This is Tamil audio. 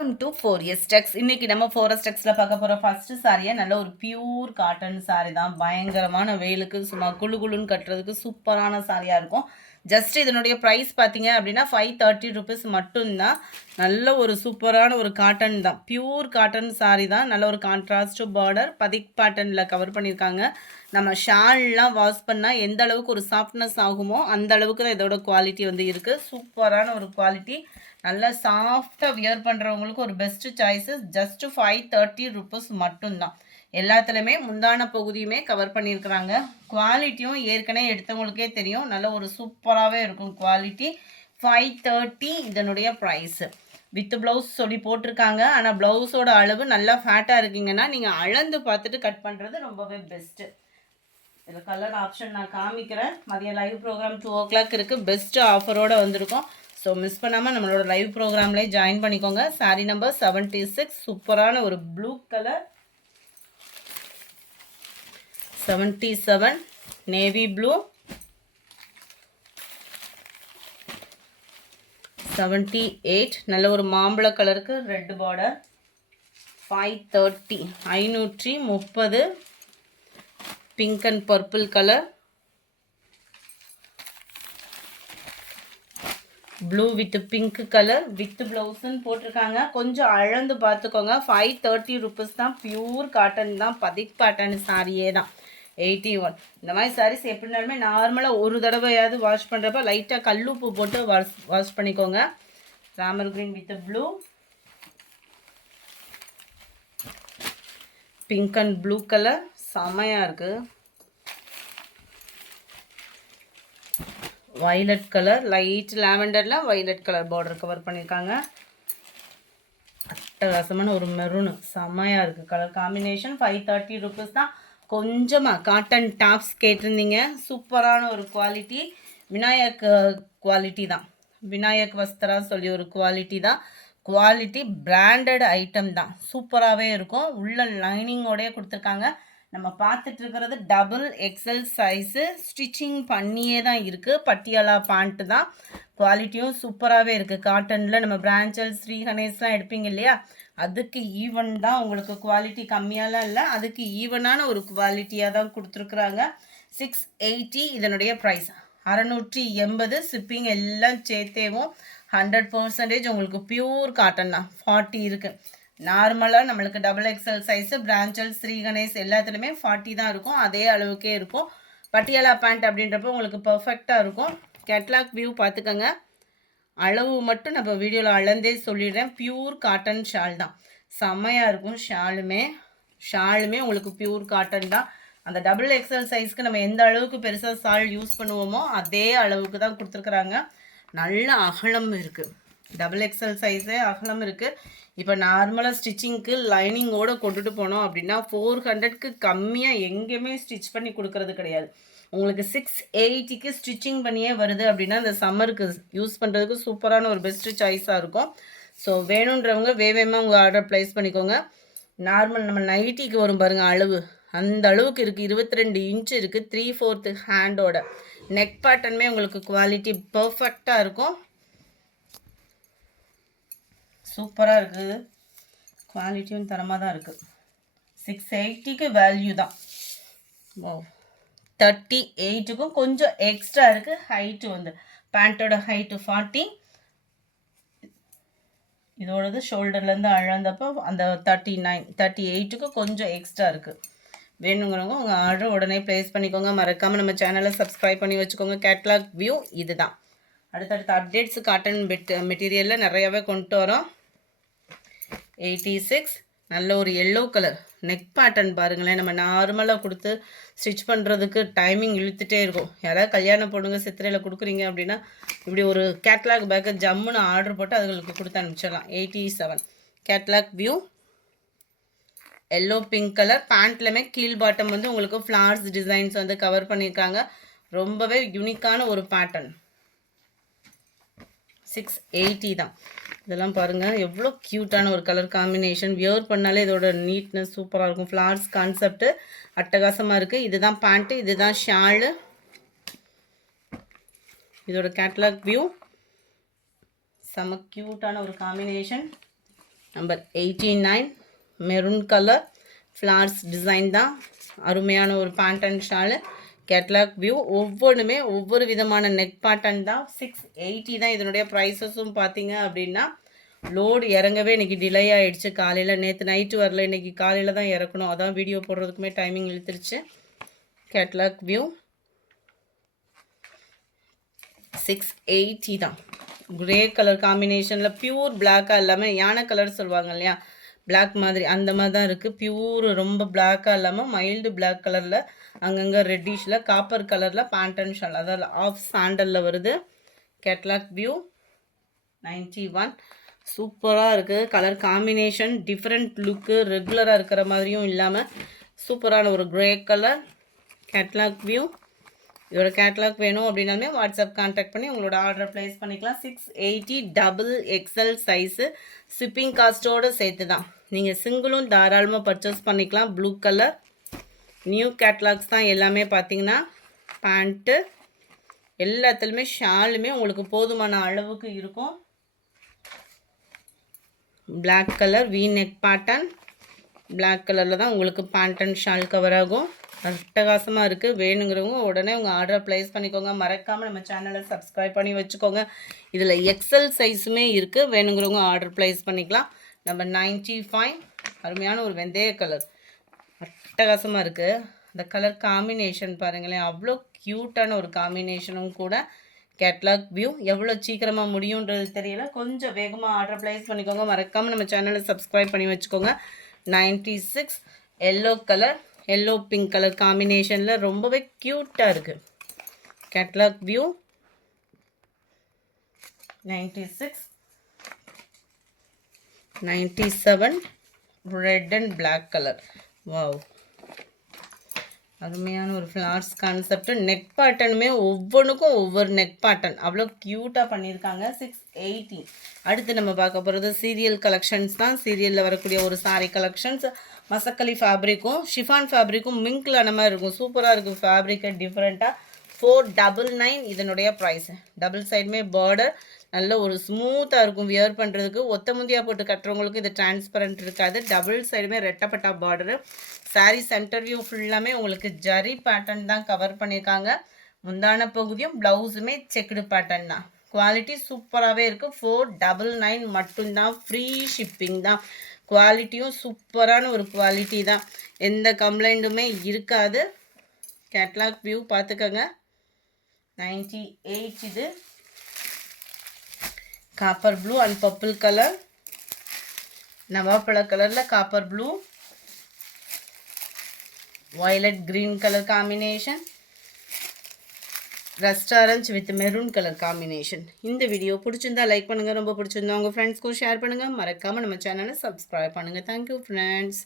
Welcome to 4S Tex. இன்னைக்கு நம்ம 4S Texல பார்க்க போகிற ஃபர்ஸ்ட் சாரியை நல்ல ஒரு பியூர் காட்டன் சாரி தான். பயங்கரமான வெயிலுக்கு சும்மா குளு குளுன்னு கட்டுறதுக்கு சூப்பரான சாரியாக இருக்கும். ஜஸ்ட் இதனுடைய ப்ரைஸ் பார்த்தீங்க அப்படின்னா 530 ருபீஸ் மட்டும்தான். நல்ல ஒரு சூப்பரான ஒரு காட்டன் தான், பியூர் காட்டன் சாரி தான். நல்ல ஒரு கான்ட்ராஸ்ட் பார்டர் பதிக் பேட்டர்னில் கவர் பண்ணியிருக்காங்க. நம்ம ஷால்லாம் வாஷ் பண்ணால் எந்த அளவுக்கு ஒரு சாஃப்ட்னஸ் ஆகுமோ அந்த அளவுக்கு தான் இதோட குவாலிட்டி வந்து இருக்குது. சூப்பரான ஒரு குவாலிட்டி. நல்லா சாஃப்டாக வியர் பண்ணுறவங்களுக்கு ஒரு பெஸ்ட்டு சாய்ஸு. ஜஸ்ட்டு 530 ருபீஸ் மட்டும்தான். எல்லாத்துலேயுமே முந்தான பகுதியுமே கவர் பண்ணியிருக்கிறாங்க. குவாலிட்டியும் ஏற்கனவே எடுத்தவங்களுக்கே தெரியும், நல்ல ஒரு சூப்பராகவே இருக்கும் குவாலிட்டி. 530 இதனுடைய ப்ரைஸு. வித் ப்ளவுஸ் சொல்லி போட்டிருக்காங்க. ஆனால் ப்ளவுஸோட அளவு நல்லா ஃபேட்டாக இருக்கீங்கன்னா நீங்கள் அளந்து பார்த்துட்டு கட் பண்ணுறது ரொம்பவே பெஸ்ட்டு. இதில் கலர் ஆப்ஷன் நான் காமிக்கிறேன். மதியம் லைவ் ப்ரோக்ராம் 2 o'clock இருக்குது. பெஸ்ட்டு ஆஃபரோடு வந்திருக்கோம். ஸோ மிஸ் பண்ணாமல் நம்மளோட லைவ் ப்ரோக்ராம்லேயே ஜாயின் பண்ணிக்கோங்க. சாரீ நம்பர் 76. சூப்பரான ஒரு ப்ளூ கலர். 77 navy blue. 78 நல்ல ஒரு மாம்பழ கலருக்கு red border. 530 530 pink and purple colour. Blue with pink colour with ப்ளவுஸ்ன்னு போட்டிருக்காங்க. கொஞ்சம் அளந்து பார்த்துக்கோங்க. 530 ருபீஸ் தான். பியூர் காட்டன் தான், பதிக் பேட்டர்ன் சாரியே தான். 81 இந்த மாதிரி சாரீஸ் எப்படினாலுமே நார்மலாக ஒரு தடவையாவது வாஷ் பண்ணுறப்ப லைட்டாக கல்லுப்பு போட்டு வாஷ் பண்ணிக்கோங்க. Ramar green with blue, pink and blue colour செமையாக இருக்குது. வைலட் கலர், லைட் லாவெண்டரில் வைலட் கலர் பார்டர் கவர் பண்ணியிருக்காங்க. அட்டகாசமான ஒரு மெரூனு செம்மையாக இருக்குது கலர் காம்பினேஷன். 530 ருபீஸ் தான். கொஞ்சமாக காட்டன் டாப்ஸ் கேட்டிருந்தீங்க. சூப்பரான ஒரு குவாலிட்டி. விநாயக் குவாலிட்டி தான். விநாயக் வஸ்திரா சொல்லி ஒரு குவாலிட்டி தான். குவாலிட்டி பிராண்டட் ஐட்டம் தான். சூப்பராகவே இருக்கும். உள்ள லைனிங்கோடையே கொடுத்துருக்காங்க. நம்ம பார்த்துட்டு இருக்கிறது டபுள் எக்ஸல் சைஸு. ஸ்டிச்சிங் பண்ணியே தான் இருக்குது. பட்டியாலா பேண்ட்டு தான். குவாலிட்டியும் சூப்பராகவே இருக்குது. காட்டனில் நம்ம பிராஞ்சல் ஸ்ரீ கணேஷ்லாம் எடுப்பீங்க இல்லையா, அதுக்கு ஈவன் தான். உங்களுக்கு குவாலிட்டி கம்மியாலாம் இல்லை, அதுக்கு ஈவனான ஒரு குவாலிட்டியாக தான் கொடுத்துருக்குறாங்க. 680 இதனுடைய ப்ரைஸ். 680 ஷிப்பிங் எல்லாம் சேர்த்தேவும் 100% உங்களுக்கு பியூர் காட்டன் தான். 40 இருக்குது. நார்மலாக நம்மளுக்கு double XL size பிராஞ்சல் Sri Ganesh எல்லாத்துலேயுமே 40 தான் இருக்கும். அதே அளவுக்கே இருக்கும். பட்டியாலா பேண்ட் அப்படின்றப்போ உங்களுக்கு பர்ஃபெக்டாக இருக்கும். கேட்லாக் வியூ பார்த்துக்கோங்க. அளவு மட்டும் நம்ம வீடியோவில் அளந்தே சொல்லிடுறேன். பியூர் காட்டன் ஷால் தான். செம்மையாக இருக்கும். ஷாலுமே உங்களுக்கு பியூர் காட்டன் தான். அந்த டபுள் எக்ஸல் சைஸ்க்கு நம்ம எந்த அளவுக்கு பெருசாக ஷால் யூஸ் பண்ணுவோமோ அதே அளவுக்கு தான் கொடுத்துருக்குறாங்க. நல்ல அகலம் இருக்குது. டபுள் எக்ஸல் சைஸே அகலம் இருக்குது. இப்போ நார்மலாக ஸ்டிச்சிங்க்கு லைனிங்கோடு கொண்டுட்டு போனோம் அப்படின்னா 400க்கு கம்மியாக எங்கேயுமே ஸ்டிச் பண்ணி கொடுக்கறது கிடையாது. உங்களுக்கு 680க்கு ஸ்டிச்சிங் பண்ணியே வருது அப்படின்னா அந்த சம்மருக்கு யூஸ் பண்ணுறதுக்கு சூப்பரான ஒரு பெஸ்ட்டு சாய்ஸாக இருக்கும். ஸோ வேணுன்றவங்க வேகமாக உங்கள் ஆர்டர் ப்ளேஸ் பண்ணிக்கோங்க. நார்மல் நம்ம நைட்டிக்கு வரும் பாருங்கள் அளவு, அந்த அளவுக்கு இருக்குது. 22 இன்ச்சு இருக்குது. 3/4 ஹேண்டோட. நெக் பேட்டர்னுமே உங்களுக்கு குவாலிட்டி பர்ஃபெக்டாக இருக்கும். சூப்பராக இருக்குது. குவாலிட்டியும் தரமாக தான் இருக்குது. 680க்கு வேல்யூ தான். ஓ 38க்கும் கொஞ்சம் எக்ஸ்ட்ரா இருக்குது. ஹைட்டு வந்து பேண்ட்டோட ஹைட்டு 40. இதோடது ஷோல்டர்லேருந்து அழந்தப்போ அந்த 38க்கு கொஞ்சம் எக்ஸ்ட்ரா இருக்குது. வேணுங்கிறவங்க உங்கள் ஆர்டர் உடனே ப்ளேஸ் பண்ணிக்கோங்க. மறக்காமல் நம்ம சேனலை சப்ஸ்கிரைப் பண்ணி வச்சுக்கோங்க. கேட்லாக் வியூ இது தான். அடுத்தடுத்த அப்டேட்ஸு காட்டன் மெட்டீரியலில் நிறையாவே கொண்டு வரோம். 86 நல்ல ஒரு எல்லோ கலர் நெக் பேட்டர்ன் பாருங்களேன். நம்ம நார்மலாக கொடுத்து ஸ்டிச் பண்ணுறதுக்கு டைமிங் இழுத்துட்டே இருக்கும். யாராவது கல்யாண பொண்ணுங்க சித்திரையில் கொடுக்குறீங்க அப்படின்னா இப்படி ஒரு கேட்லாக் பேக்கை ஜம்முன்னு ஆர்டர் போட்டு அதுங்களுக்கு கொடுத்து அனுப்பிச்சிடலாம். 87 catalogue view yellow pink colour. பேண்ட்லையுமே கீழ் பாட்டம் வந்து உங்களுக்கு ஃப்ளார்ஸ் டிசைன்ஸ் வந்து கவர் பண்ணியிருக்காங்க. ரொம்பவே யூனிக்கான ஒரு பேட்டர்ன். 680 தான். இதெல்லாம் பாருங்கள் எவ்வளோ க்யூட்டான ஒரு கலர் காம்பினேஷன். வியர் பண்ணாலே இதோட நீட்னஸ் சூப்பராக இருக்கும். ஃப்ளார்ஸ் கான்செப்ட்டு அட்டகாசமாக இருக்குது. இதுதான் பேண்ட்டு, இதுதான் ஷாலு. இதோட கேட்லாக் வியூ செம்ம க்யூட்டான ஒரு combination. Number 89 maroon colour flowers design தான். அருமையான ஒரு pant and shawl. Catalogue view ஒவ்வொன்றுமே ஒவ்வொரு விதமான நெக் பேட்டர்ன் தான். 680 தான் இதனுடைய ப்ரைஸஸும் பார்த்தீங்க அப்படின்னா. லோடு இறங்கவே இன்றைக்கி டிலே ஆகிடுச்சு. காலையில் நேற்று நைட்டு வரல, இன்றைக்கி காலையில் தான் இறக்கணும். அதான் வீடியோ போடுறதுக்குமே டைமிங் இழுத்துருச்சு. கேட்லாக் வியூ 680 தான். கிரே கலர் காம்பினேஷனில் பியூர் பிளாக்காக இல்லாமல் யானை கலர் சொல்லுவாங்க இல்லையா, பிளாக் மாதிரி அந்த மாதிரி தான் இருக்குது. பியூர் ரொம்ப பிளாக்காக இல்லாமல் மைல்டு பிளாக் கலரில் அங்கங்கே ரெட்டிஷில் காப்பர் கலரில் பேண்ட் அண்ட் ஷால், அதாவது ஆஃப் சாண்டலில் வருது. Catalogue view 91. சூப்பராக இருக்குது. கலர் காம்பினேஷன் டிஃப்ரெண்ட் லுக்கு, ரெகுலராக இருக்கிற மாதிரியும் இல்லாமல் சூப்பரான ஒரு கிரே கலர். Catalogue view. இதோட கேட்லாக் வேணும் அப்படின்னாலுமே வாட்ஸ்அப் கான்டாக்ட் பண்ணி உங்களோட ஆர்டர் ப்ளேஸ் பண்ணிக்கலாம். 680 டபுள் எக்ஸல் சைஸு. ஷிப்பிங் காஸ்ட்டோடு சேர்த்து தான். நீங்கள் சிங்கிளும் தாராளமாக பர்ச்சேஸ் பண்ணிக்கலாம். ப்ளூ கலர் நியூ கேட்லாக்ஸ் தான் எல்லாமே. பார்த்தீங்கன்னா பேண்ட்டு எல்லாத்துலேயுமே ஷாலுமே உங்களுக்கு போதுமான அளவுக்கு இருக்கும். Black colour V neck pattern, black கலரில் தான் உங்களுக்கு பேண்ட் அண்ட் ஷால் கவர் ஆகும். அட்டகாசமாக இருக்குது. வேணுங்கிறவங்க உடனே உங்கள் ஆர்டர் ப்ளேஸ் பண்ணிக்கோங்க. மறக்காமல் நம்ம சேனலை சப்ஸ்கிரைப் பண்ணி வச்சுக்கோங்க. இதில் எக்ஸல் சைஸுமே இருக்குது. வேணுங்கிறவங்க ஆர்டர் ப்ளேஸ் பண்ணிக்கலாம். நம்பர் 95 அருமையான ஒரு வெந்தய கலர். அட்டகாசமாக இருக்குது. அந்த கலர் காம்பினேஷன் பாருங்களேன், அவ்வளோ க்யூட்டான ஒரு காம்பினேஷனும் கூட. Catalogue view. எவ்வளோ சீக்கிரமாக முடியுன்றது தெரியல, கொஞ்சம் வேகமாக ஆர்டர் ப்ளேஸ் பண்ணிக்கோங்க. மறக்காமல் நம்ம சேனலை சப்ஸ்கிரைப் பண்ணி வச்சுக்கோங்க. 96 yellow colour, yellow pink colour காம்பினேஷனில் ரொம்பவே க்யூட்டாக இருக்குது. Catalogue view 96. 97 red and black colour. Wow, அருமையான ஒரு ஃப்ளார்ஸ் கான்செப்ட். நெக் பேட்டர்னுமே ஒவ்வொன்றுக்கும் ஒவ்வொரு நெக் பேட்டர்ன் அவ்வளோ க்யூட்டாக பண்ணியிருக்காங்க. 680. அடுத்து நம்ம பார்க்க போகிறது சீரியல் கலெக்ஷன்ஸ் தான். சீரியலில் வரக்கூடிய ஒரு சாரீ கலெக்ஷன்ஸ். மசக்கலி ஃபேப்ரிக்கும் ஷிஃபான் ஃபேப்ரிக்கும் மிங்கில் அந்த மாதிரி இருக்கும். சூப்பராக இருக்குது ஃபேப்ரிக்கை டிஃப்ரெண்ட்டாக. 499 இதனுடைய ப்ரைஸ். டபுள் சைடுமே பார்டர் நல்ல ஒரு ஸ்மூத்தாக இருக்கும் வியர் பண்ணுறதுக்கு. ஒத்த முந்தியாக போட்டு கட்டுறவங்களுக்கு இது டிரான்ஸ்பரண்ட் இருக்காது. டபுள் சைடுமே ரெட்டப்பட்டா பார்டரு. சாரீ சென்டர் வியூ ஃபுல்லாமே உங்களுக்கு ஜரி பேட்டர்ன் தான் கவர் பண்ணியிருக்காங்க. முந்தான பகுதியும் ப்ளவுஸுமே செக்குடு பேட்டர்ன் தான். குவாலிட்டி சூப்பராகவே இருக்குது. 499 மட்டும்தான். ஃப்ரீ ஷிப்பிங் தான். குவாலிட்டியும் சூப்பரான ஒரு குவாலிட்டி தான். எந்த கம்ப்ளைண்ட்டுமே இருக்காது. கேட்லாக் வியூ பார்த்துக்கோங்க. 98 இது. Copper blue and purple colour. நவாப்பழ கலரில் copper blue, violet green colour combination, rust orange with maroon colour combination. இந்த வீடியோ பிடிச்சிருந்தா லைக் பண்ணுங்கள். ரொம்ப பிடிச்சிருந்தா உங்கள் ஃப்ரெண்ட்ஸ்க்கும் ஷேர் பண்ணுங்கள். மறக்காமல் நம்ம சேனலை சப்ஸ்கிரைப் பண்ணுங்கள். Thank you friends.